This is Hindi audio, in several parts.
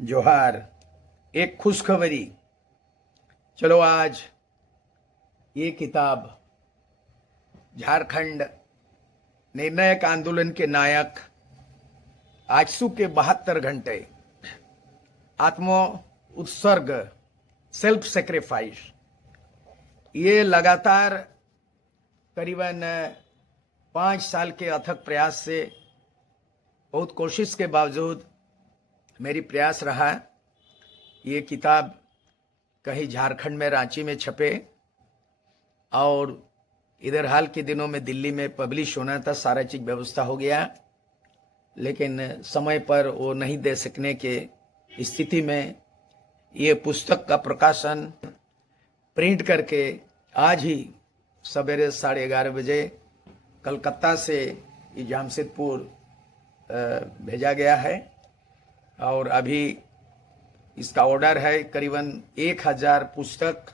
जोहार। एक खुशखबरी। चलो आज ये किताब झारखंड निर्णायक आंदोलन के नायक आजसू के 72 घंटे आत्म उत्सर्ग, सेल्फ सेक्रीफाइस, ये लगातार करीबन 5 साल के अथक प्रयास से, बहुत कोशिश के बावजूद मेरी प्रयास रहा ये किताब कहीं झारखंड में रांची में छपे और इधर हाल के दिनों में दिल्ली में पब्लिश होना था। सारा चीज व्यवस्था हो गया, लेकिन समय पर वो नहीं दे सकने के स्थिति में ये पुस्तक का प्रकाशन प्रिंट करके आज ही सवेरे 11:30 बजे कलकत्ता से जामशेदपुर भेजा गया है और अभी इसका ऑर्डर है करीबन 1000 पुस्तक,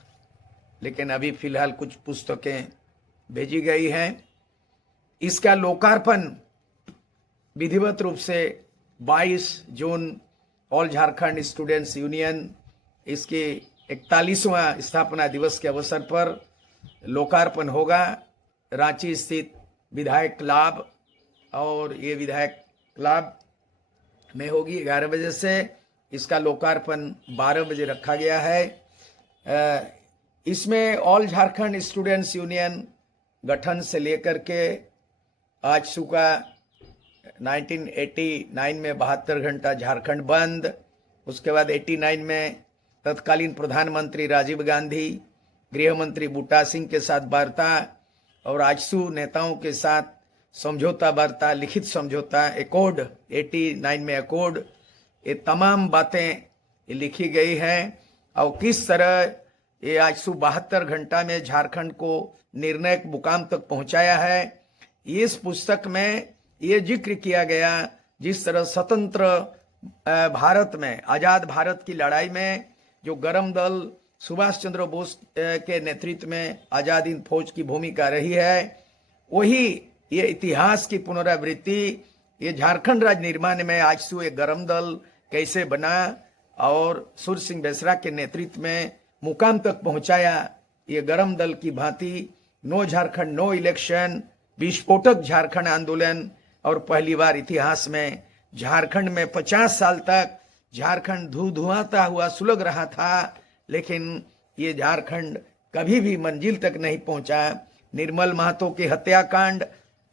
लेकिन अभी फिलहाल कुछ पुस्तकें भेजी गई हैं। इसका लोकार्पण विधिवत रूप से 22 जून ऑल झारखंड स्टूडेंट्स यूनियन इसके 41वां स्थापना दिवस के अवसर पर लोकार्पण होगा रांची स्थित विधायक क्लब, और ये विधायक क्लब में होगी 11 बजे से। इसका लोकार्पण 12 बजे रखा गया है। इसमें ऑल झारखंड स्टूडेंट्स यूनियन गठन से लेकर के आजसू का 1989 में 72 घंटा झारखंड बंद, उसके बाद 89 में तत्कालीन प्रधानमंत्री राजीव गांधी, गृह मंत्री बूटा सिंह के साथ वार्ता और आजसू नेताओं के साथ समझौता वार्ता, लिखित समझौता, एकॉर्ड 89 में एकॉर्ड, ये तमाम बातें लिखी गई हैं और किस तरह ये आजसू 72 घंटा में झारखंड को निर्णायक मुकाम तक पहुंचाया है। इस पुस्तक में ये जिक्र किया गया जिस तरह स्वतंत्र भारत में, आजाद भारत की लड़ाई में जो गरम दल सुभाष चंद्र बोस के नेतृत्व में आजाद हिंद फौज की भूमिका रही है, वही ये इतिहास की पुनरावृत्ति, ये झारखंड राज्य निर्माण में आजसू एक गरम दल कैसे बना और सूर्य सिंह बेसरा के नेतृत्व में मुकाम तक पहुंचाया। ये गरम दल की भांति नो झारखंड नो इलेक्शन, विस्फोटक झारखंड आंदोलन, और पहली बार इतिहास में झारखंड में 50 साल तक झारखंड धुआंता हुआ सुलग रहा था, लेकिन ये झारखंड कभी भी मंजिल तक नहीं पहुंचा। निर्मल महतो के हत्याकांड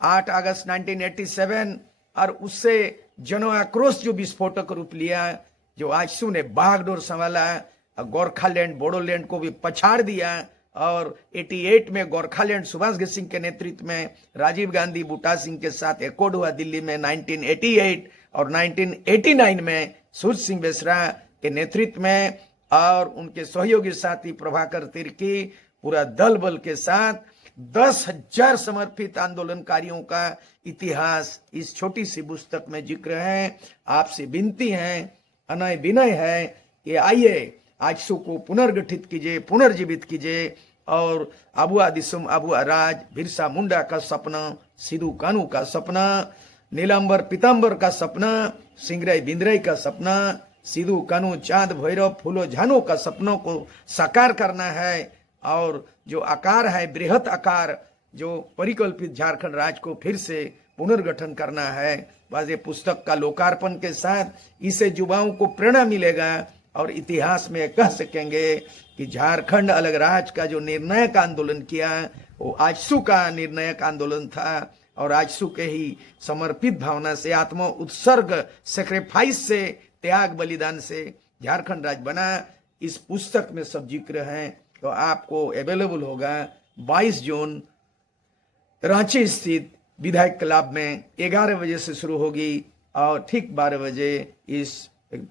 8 अगस्त 1987 और उससे जनो आक्रोश जो विस्फोटक रूप लिया, जो आजसू ने बागडोर संभाला, गोरखालैंड बोडोलैंड को भी पछाड़ दिया और 88 में गोरखालैंड सुभाष सिंह के नेतृत्व में राजीव गांधी बूटा सिंह के साथ एकॉर्ड हुआ दिल्ली में 1988 और 1989 में सूर्य सिंह बेसरा के नेतृत्व में और उनके सहयोगी साथी प्रभाकर तिर्की पूरा दल बल के साथ 10,000 समर्पित आंदोलनकारियों का इतिहास इस छोटी सी पुस्तक में जिक्र है। आपसे विनती है, अनय विनय है कि आइए आजसू को पुनर्गठित कीजिए, पुनर्जीवित कीजिए और अबुआ दिसुम अबुआ राज, बिरसा मुंडा का सपना, सिद्धू कानू का सपना, नीलांबर पीतांबर का सपना, सिंगरई बिंद्रई का सपना, सिद्धू कानू चांद भैरव फूलो झानो का सपनों को साकार करना है और जो आकार है बृहत आकार, जो परिकल्पित झारखंड राज्य को फिर से पुनर्गठन करना है। बस ये पुस्तक का लोकार्पण के साथ इसे युवाओं को प्रेरणा मिलेगा और इतिहास में कह सकेंगे कि झारखंड अलग राज्य का जो निर्णायक आंदोलन किया वो आजसू का निर्णायक आंदोलन था और आजसू के ही समर्पित भावना से, आत्म उत्सर्ग, सेक्रीफाइस से, त्याग बलिदान से झारखंड राज्य बना। इस पुस्तक में सब जिक्र है, तो आपको अवेलेबल होगा 22 जून रांची स्थित विधायक क्लब में 11 बजे से शुरू होगी और ठीक 12 बजे इस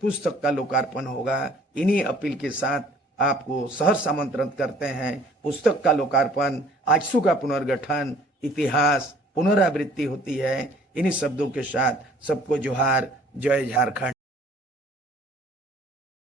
पुस्तक का लोकार्पण होगा। इन्हीं अपील के साथ आपको सहर्ष आमंत्रित करते हैं। पुस्तक का लोकार्पण, आजसू का पुनर्गठन, इतिहास पुनरावृत्ति होती है। इन्हीं शब्दों के साथ सबको जोहार, जय झारखंड।